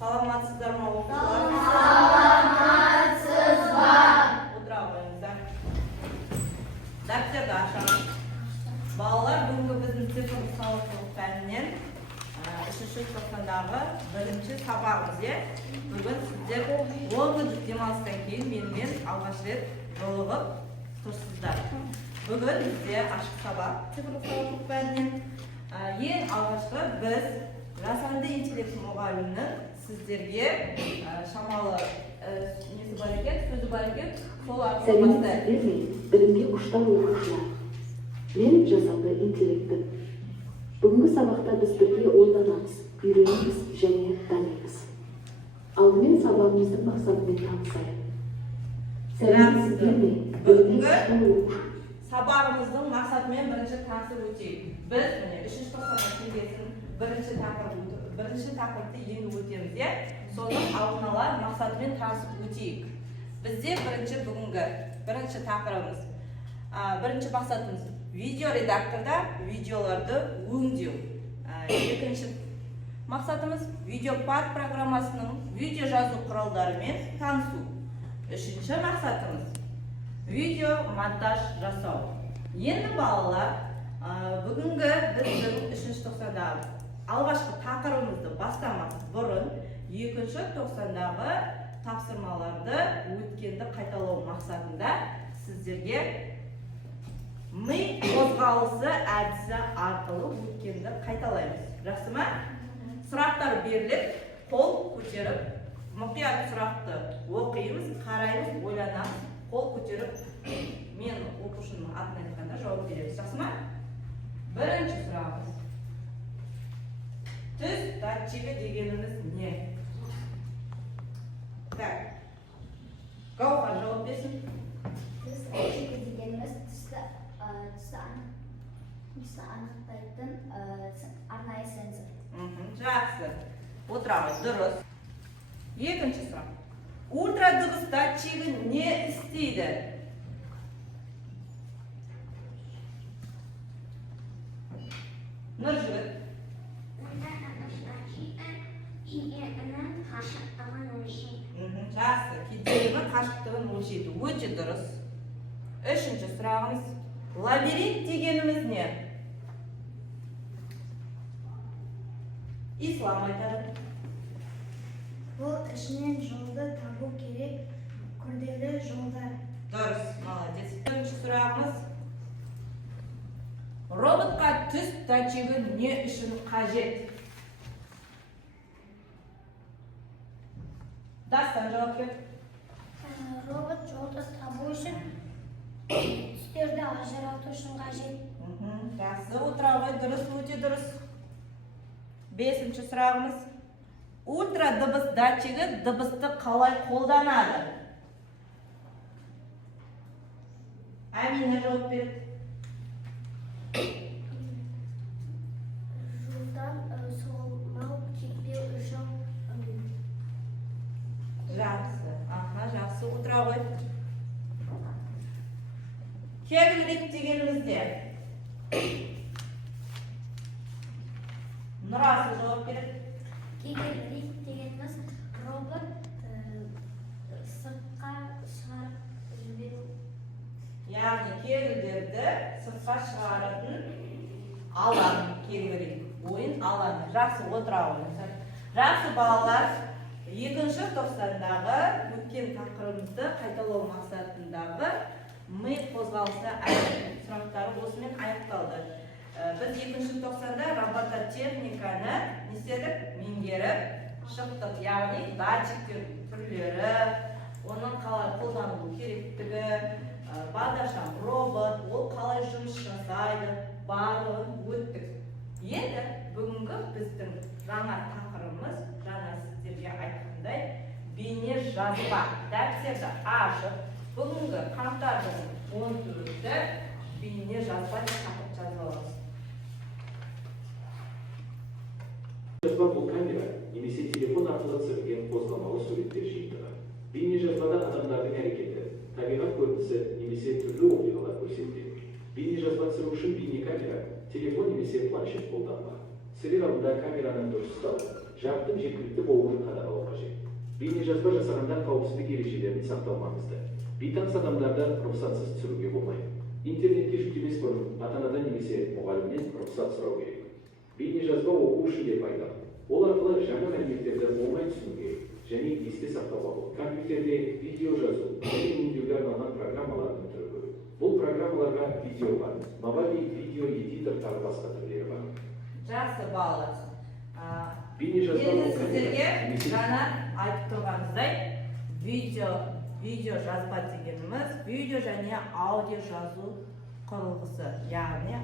Саламатсыздар ма оқушылар? Саламатсызба. Отыра қойыңыздар. Дәптерді ашамыз. Балалар, бүгінгі біздің цифрлық сауаттылық пәнінен 3-ші тоқсандағы 1-ші сабағымыз. Бүгін сіздер 10 күндік демалыстан кейін менімен алғаш рет жолығып тұрсыздар. Бүгін бізде ашық сабақ цифрлық сауаттылық пәнінен. Ең алғашқы біз жасанды интеллект мұғалімнің сіздерге шамалы несі бар екен, сөзі бар екен, сол арқылы бастайық. Білімге құштар оқушылар. Мен жасанды интеллекті. Бүгінгі сабақта біз бірге ойланамыз, үйренеміз және дамимыз. Алдымен сабағымыздың мақсатымен танысайық. Бүгінгі сабағымыздың мақсатымен бірінші танысып өтейік. Біз 3-ші тоқсанға келгесін бірінші тақырыпты енді өтеміз. Соның алдын ала мақсатымен танысып өтейік. Бізде бірінші тақырыбымыз, бірінші мақсатымыз видеоредакторда видеоларды өңдеу. Екінші мақсатымыз видеопад программасының видео жазу құралдарымен танысу. Үшінші мақсатымыз видео монтаж жасау. Енді балалар, бүгінгі біздің 3-ші тоқсандағы алғашқы тақырыбымызды бастамас бұрын 2-ші тоқсандағы тапсырмаларды өткенді қайталау мақсатында сіздерге ми қозғалысы әдісі арқылы өткенді қайталаймыз. Жақсы ма? Сұрақтар беріліп, қол көтеріп, мұқият сұрақты оқимыз, қараймыз, ойланамыз, қол көтеріп, мен оқушының атын айтқанда жауап береміз. Жақсы ма? Бірінші сұрағымыз. Түс датчигі дегеніміз не? Так. Гаухар жауап берсін. Түс датчигі дегеніміз түсті анықтайтын арнайы сенсор. Жақсы. Отырамыз, дұрыс. Екінші сұрақ. Ультрадыбыс датчигі не істейді? Нұржігіт. Жақсы, кедергінің қашықтығын өлшейді. Өте дұрыс. Үшінші сұрағымыз. Лабиринт дегеніміз не? Ислам айтады. Бұл ішінен жолды табу керек, күрделі жолдар. Дұрыс, молодец. Үшінші сұрағымыз. Роботқа түс датчигі не үшін қажет? Дастан жауап бер. Робот жолды табу үшін түстерді ажырату үшін қажет. Жақсы, отыра ғой, дұрыс, өте дұрыс. Бесінші сұрағымыз. Ультрадыбыс датчигі дыбысты қалай қолданады? Әмина жауап бер. Жолдан солмау кетпеу үшін. Жақсы, жақсы, отыра ғой. Кегілік дегеніміз не? Нұрасы жауап береді. Кегілік дегеніміз робот сыртқа шығарып жіберу. Яғни кегілдерді сыртқа шығаратын алаң кегілік. Ойын алаңы. Жақсы, отыра ғой. Жақсы балалар, 2-ші тоқсандағы өткен тақырыбымызды қайталау мақсатындағы ми қозғалысы сұрақтары осымен аяқталды. Біз 2-ші тоқсанда робототехниканы меңгеріп шықтық. Яғни датчиктер түрлері, оның қалай қолданылу керектігі, бағдаршам робот, ол қалай жұмыс жасайды, барлығын өттік. Енді бүгінгі біздің жаңа тақырыбымыз, жаңа сіздерге айтқандай, бейне жазба. Дәптерді ашып, бүгінгі қаңтардың 14-і бейне жазба деп тақырып жазып аламыз. Жазба бұл камера немесе телефон арқылы түсірілген қозғалмалы суреттер жиынтығы. Бейне жазбада адамдардың әрекеті, табиғат көрінісі немесе түрлі оқиғалар көрсетіледі. Бейне жазба түсіру үшін бейне камера, телефон немесе планшет қолданылады. Түсірер алдында камераның дұрыс ұсталып, жарықтың жеткілікті болуын қадағалау Beyniejazba жасағанда қауіпсіздік ережелерін сақтау маңызды. Бейтаныс адамдарды рұқсатсыз түсіруге болмайды. Интернетке жүктемес бұрын ата-анадан немесе мұғалімнен рұқсат сұрау керек. Бейнежазба оқу үшін де пайдалы. Ол арқылы жаңа мәліметтерді оңай түсінуге және есте сақтауға болады. Компьютерде видео жазу және өңдеуге арналған программалардың түрі көп. Бұл программаларға видео бар, мобильді видео эдитор тағы басқа түрлері бар. Жақсы балалар. Бейнежазба Енді сіздерге жаңа айтып тұрғанымыздай видео жазба дегеніміз видео және аудио жазу құрылғысы. Яғни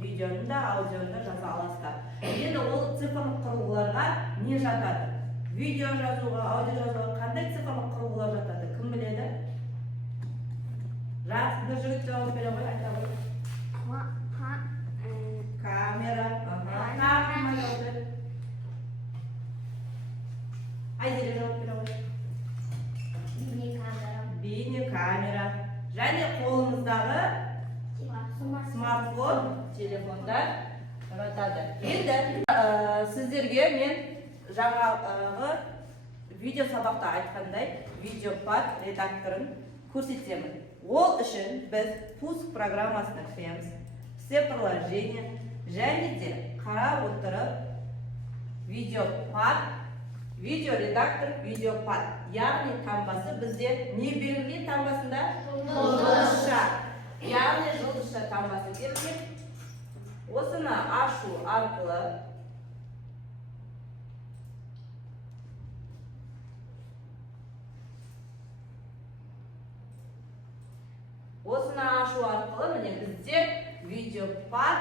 видеоны да аудионы да жаза аласыздар. Енді ол цифрлық құрылғыларға не жатады? Видео жазуға, аудио жазуға қандай цифрлық құрылғылар жатады? Кім біледі? Жақсы, бір жігіт жауап бере ғой, айта ғой. Камера, Айзере жауап бере ғой. Бейнекамера. Және қолымыздағы смартфон, телефондар жатады. Енді сіздерге мен жаңағы видео сабақта айтқандай видеопад редакторын көрсетемін. Ол үшін біз пуск программасына кіреміз. Все приложения және де қарап отырып видеопад, видеоредактор, видеопад. Яғни таңбасы бізде не берілген таңбасында? Жұлдызша. Яғни жұлдызша таңбасы берілген. Осыны ашу арқылы міне бізде видеопад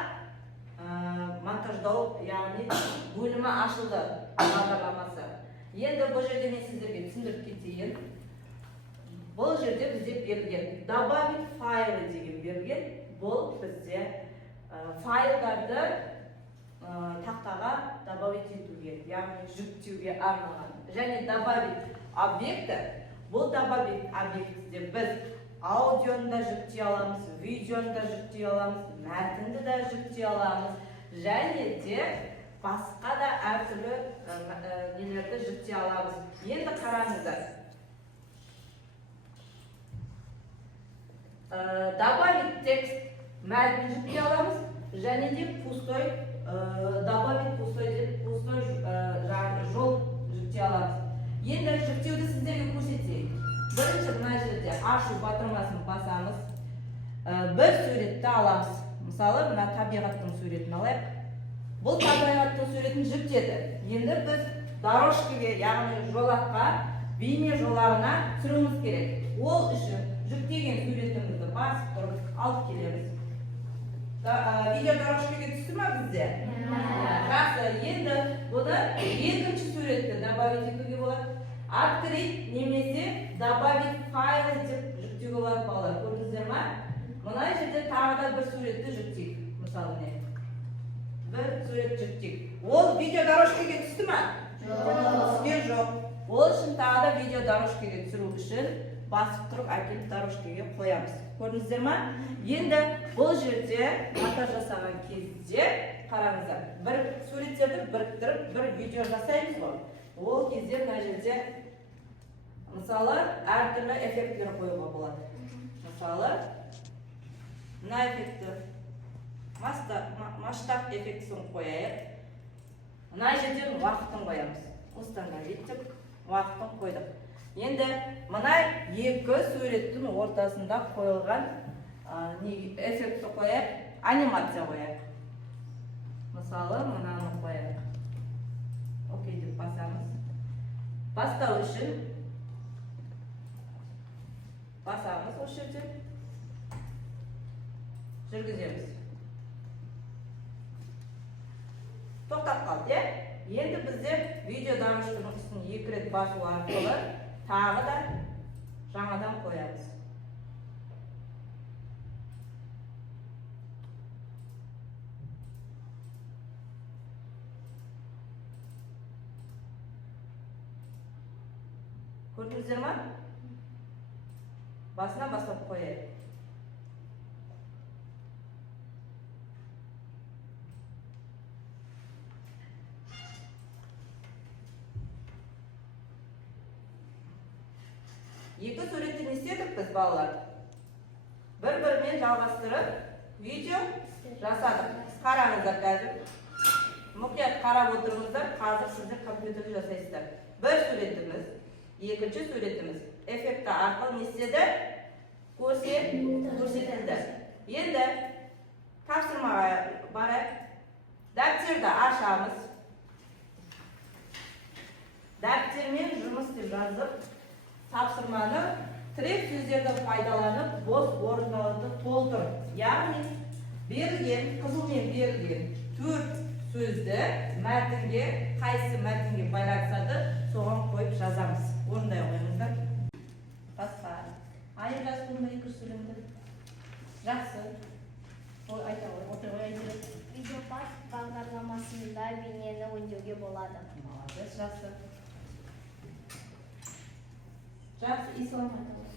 монтаждау, яғни бөлімі ашылды бағдарламасы. Енді бұл жерде мен сіздерге түсіндіріп кетейін. Бұл жерде бізде берілген добавить файлы деген берілген. Бұл бізде файлдарды тақтаға добавить етуге, яғни жүктеуге арналған. Және добавить объекті, бұл добавить объектіде біз аудионы да жүктей аламыз, видеоны да жүктей аламыз, мәтінді да жүктей аламыз, және де басқа да әртүрлі нелерді жүктей аламыз. Енді қараңыздар. Добавить текст мәтін жүктей аламыз, және де пустой, добавить пустой жол жүктей аламыз. Енді жүктеуді сіздерге көрсетейік. Бірінші мына жерде ашу батырмасын басамыз. Бір суретті аламыз. Мысалы, мына табиғаттың суретін алайық. Бұл табиғаттың суретін жүктеді. Енді біз дорожкаға, яғни жолаққа, бейне жолағына түсіруіміз керек. Ол үшін жүктеген суретімізді басып тұрып алып келеміз. Видео дорожкаға түсті ма бізде? Жақсы, енді бұны екінші суретті добавить етуге болады. Открыть немесе добавить файлы деп жүктеуге болады балалар. Көрдіңіздер ма? Мына жерде тағы да бір суретті жүктейік. Мысалы не? Бір сурет жүктейік. Ол видео дорожкаға түсті ма? Түскен жоқ. Ол үшін тағы да видео дорожкаға түсіру үшін басып тұрып әкеліп дорожкаға қоямыз. Көрдіңіздер ма? Енді бұл жерде монтаж жасаған кезде қараңыздар. Бір суреттерді біріктіріп бір видео жасаймыз ғой. Ол кезде мына жерде мысалы әртүрлі эффекттер қоюға болады. Мысалы мына эффектті масштаб эффектісін қояйық. Мына жерден уақытын қоямыз. Установить деп уақытын қойдық. Енді мына екі суреттің ортасында қойылған эффектті қояйық, анимация қояйық. Мысалы мынаны қояйық. Окей деп басамыз. Бастау үшін басамыз осы жерде. Жүргіземіз. Тоқтап қалды, е? Енді бізде видео дорожканың үстін екі рет басу арқылы тағы да жаңадан қоямыз. Көрдіңіздер ма? Басынан бастап қояйық. iki suretni ne istedik biz balalar? Bir-birinden жалғастырып, video жасадық. Қараңыздар қазір. Мұқият қарап отырыңыздар, қазір сіздер компьютерде жасайсыздар. Bir suretimiz, ikkinchi suretimiz effekti arqali ne istedi? Ko'rsatildi. Endi topshirmaga borib, daftarda ochamiz. Daftarмен жұмыс deb yozib, topshirmani tirik so'zlardan foydalanib, bo'sh o'rinlarni to'ldirib, ya'ni berilgan, qizilmen berilgan 4 so'zni matnga, qaysi matnga baylaqsadi, so'g'on qo'yib yozamiz. O'rnday qo'yingizlar. Qasqa. Ayol jastimda ikirsilimdi. Жақсы. Ой, айта ғой, o'tirib aytib. Videopart бағдарламасында бейнені өңдеуге болады. Молодец, жақсы. Жақсы, ислам айта ғой.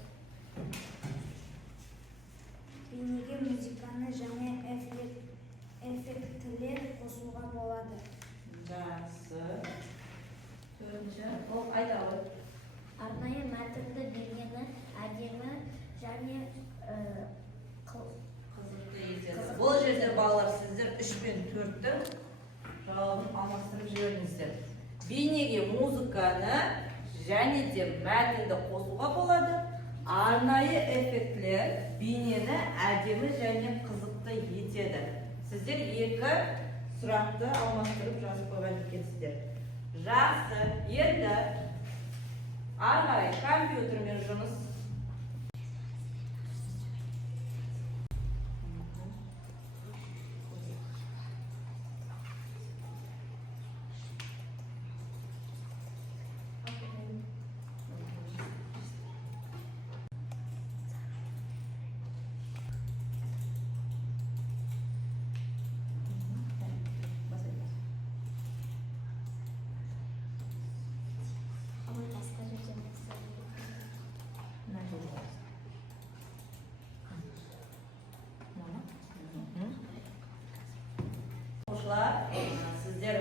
Бейнеге музыканы және эффектілер қосуға болады. Жақсы. Төртінші. Ол айта ғой. Арнайы мәтінді бейнені әдемі және Қызықты етесіз. Бұл жерде балалар сіздер 3 пен 4-тің жауабын алмастырып жіберіңіздер. Бейнеге музыканы және де мәтінді қосуға болады. Арнайы эффектлер бейнені әдемі және қызықты етеді. Сіздер екі сұрақты алмастырып жазып қойған екенсіздер. Жақсы. Енді арнайы компьютермен жұмыс. Сіздер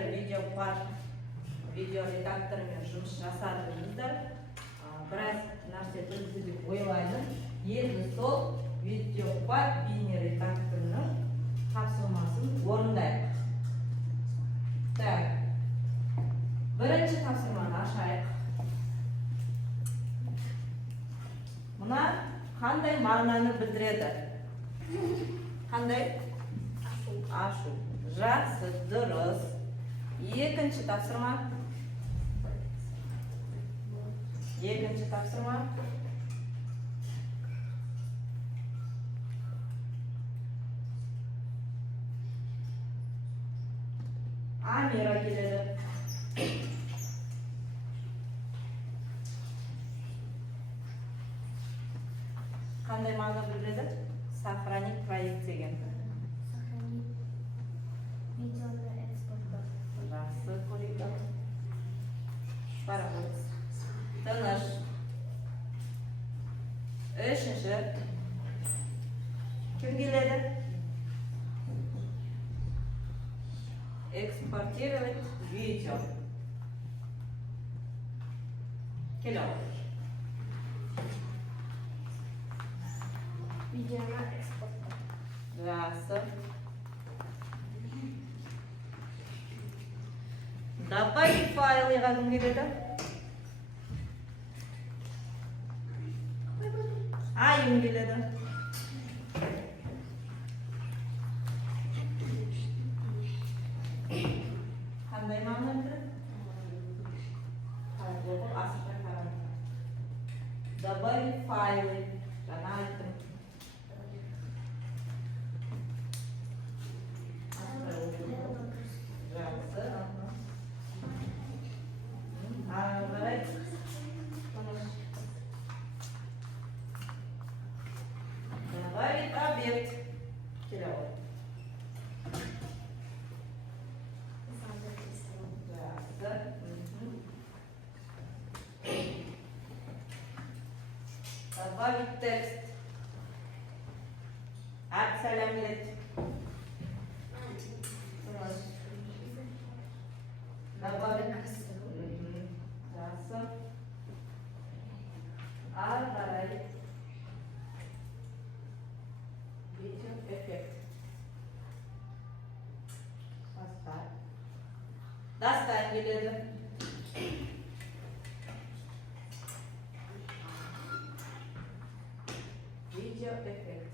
видео редакторымен жұмыс жасадыңыздар. Біраз нәрсе білгізіп ойлаймын. Енді сол видеопад бейне редакторының тапсырмасын орындайық. Так, бірінші тапсырманы ашайық. Мұна қандай мағынаны білдіреді? Қандай? Ашу. Жақсы, дұрыс. Екінші тапсырма. Екінші тапсырма. Амира келеді. Қандай мағына білдіреді? Сохранить проект деген. Видеоны экспорттау. Жақсы, көрейді. Парақойыз. Тыныш. Үшінші. Кім келеді? Экспортировать видео. Келеді. Видеоны экспорттау. Жақсы. Добавить файлыға кім келеді? Айым келеді. Қандай мағына білдіреді? Асықпай қараңыз. Добавить файлы. Жаңа айттым. Жақсы. Добавить объект. Келеді. Добавить текст. Абсолютно. Добавить. Жақсы. ары қарай видео эффект дастан келеді. Видео эффект.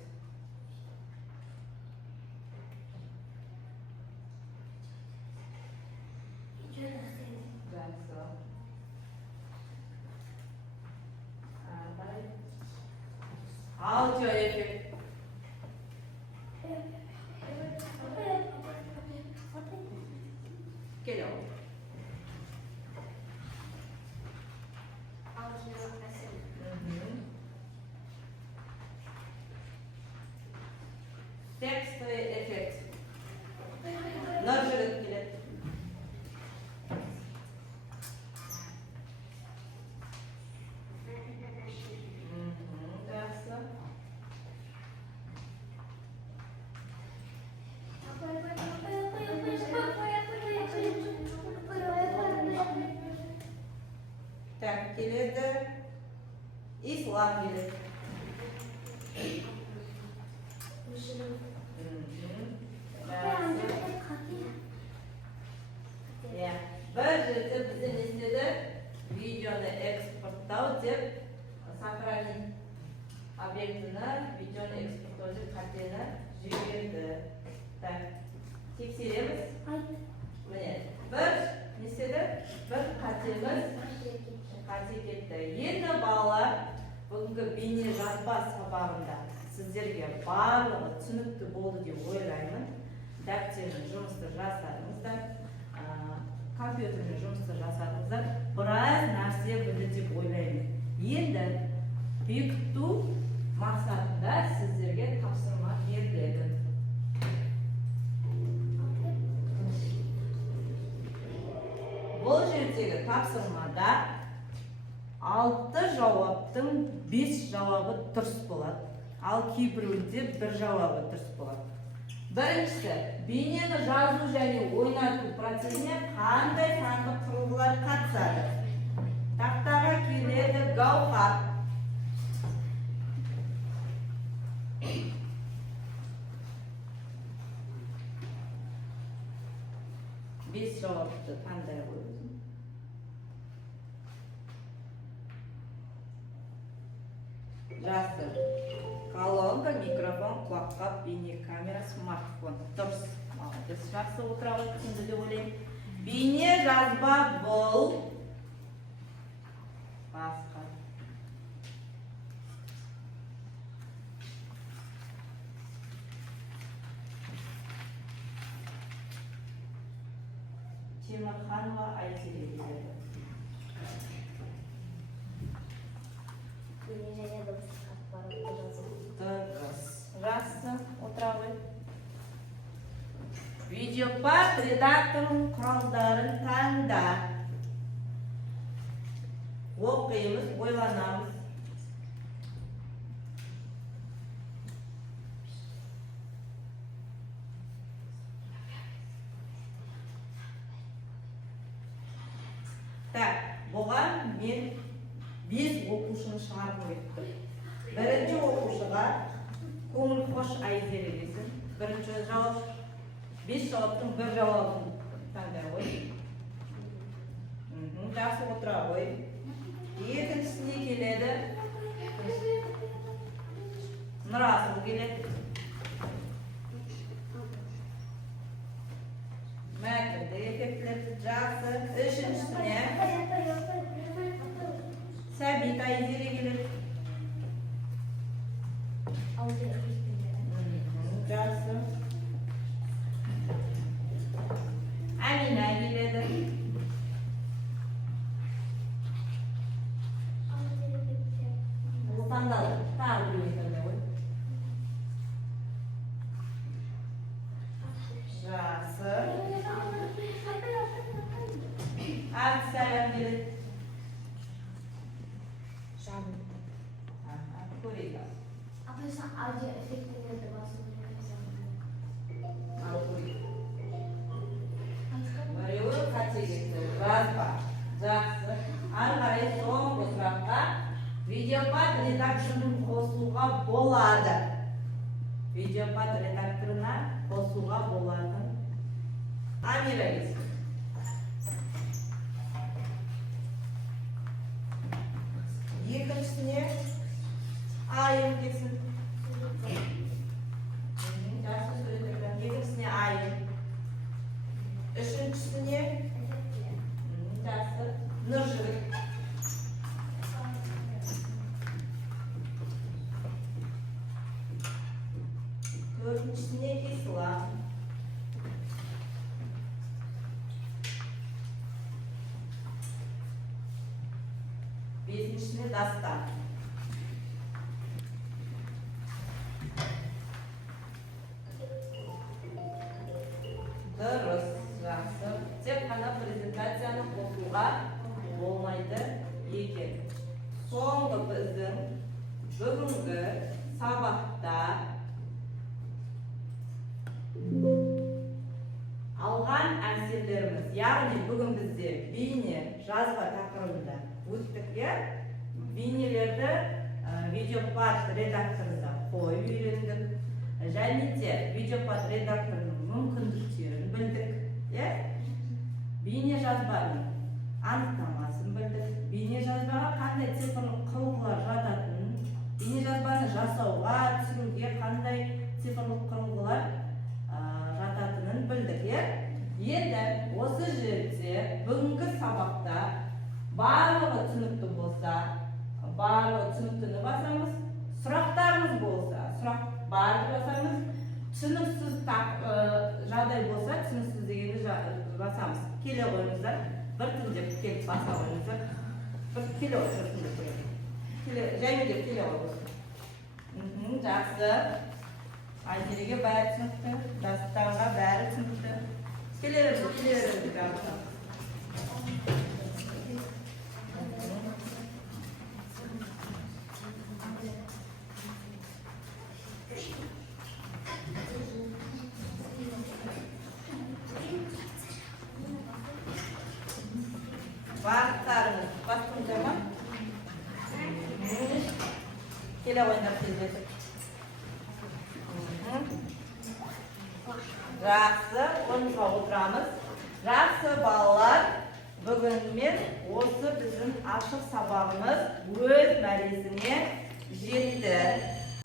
Жақсы. Аудио эффект. Келеді. Текстовый эффект. Нөл жүріп келеді. Жақсы. Так, келеді. Ислам келеді. Бір жерде бізде не істеді? Видеоны экспорттау деп сохранить объектіні, видеоны экспорттау деп қатені жіберді. Так, тексереміз. Міне, бір не істеді? Бір қатеміз қате кетті. Енді балалар бүгінгі бейне жазба сабағында сіздерге барлығы түсінікті болды деп ойлаймын. Дәптермен жұмысты жасадыңыздар, компьютермен жұмысты жасадыңыздар, біраз нәрсе білді деп ойлаймын. Енді бекіту мақсатында сіздерге тапсырма беріледі. Бұл жердегі тапсырмада 6 жауаптың 5 жауабы дұрыс болады. Ал кейбіреуінде 1 жауабы дұрыс болады. Біріншісі, бейнені жазу және ойнату процесіне қандай сандық құрылғылар қатысады? Тақтаға келеді Гаухар. Бес жауапты қандай қойды? Жақсы. Колонка, микрофон, құлаққап, бейне камера, смартфон. Дұрыс. Молодец. Жақсы отыра қойсыңды деп ойлаймын. Бейне жазба бұл басқа. Темірханова Айселе келеді. Дұрыс. Жақсы, отыра қой. Видеопад редакторының құралдарын таңда. Оқимыз, ойланамыз. Так, бұған мен 5 оқушыны шығарып өттім. Бірінші оқушыға көңіл қош Айзере десін. Бірінші жауап, 5 жауаптың 1 жауабын таңдай қой. Жақсы отыра қой. Екіншісіне келеді. Нұрасыл келеді. Мәтінді эффектілерді жақсы. Үшіншісіне Сәбит Айзере келеді. Жақсы. Әмина келеді. Таңдалы. Тағы біреуін таңдай қой. Жақсы. Әбдісәлем келеді. Көрейді. Аудио эффектілерді басып Біреуі қате кетті. Жазба. Жақсы. Ары қарай соңғы сұраққа видео Видеопад редакторын қосуға болады. Видеопад редакторына қосуға болады. Амира келсін. Екіншісіне айым келсін. Жақсы сөйлетіңіздер. Екіншісіне айым. Үшіншісіне жақсы Нұржігіт. Төртіншісіне Ислам. Бесіншісіне Дастан. Дұрыс, жақсы. Тек қана презентацияны қосуға болмайды екен. Соңғы біздің бүгінгі сабақта алған әсерлеріміз, яғни бүгін бізде бейне жазба тақырыбында өттік, бейнелерді видеопад редакторында қойып үйрендік, және де видеопад редакторының мүмкіндіктерін білдік, бейне жазбаның анықтамасын білдік, бейне жазбаға қандай цифрлық құрылғылар жататынын, бейне жазбаны жасауға, түсіруге қандай цифрлық құрылғылар жататынын білдік. Енді осы жерде бүгінгі сабақта барлығы түсінікті болса, барлығы түсініктіні басамыз, сұрақтарымыз болса, сұрақ барды басамыз, түсініксіз жағдай болса, түсініксіз дегенді басамыз. Келе қойыңыздар, біртіндеп келіп баса қойыңыздар. Келе қой, біртіндеп қойыңыздар. Жәймелеп келе қой болсын. Жақсы. Айтереге бәрі түсінікті, Дастанға бәрі түсінікті. Келе берді жақсы. Барлықтарыңыз бастыңыздар ма? Келе ойындар тездетіп. Жақсы, орнымызға отырамыз. Жақсы балалар, бүгін мен осы біздің ашық сабағымыз өз мәресіне жетті.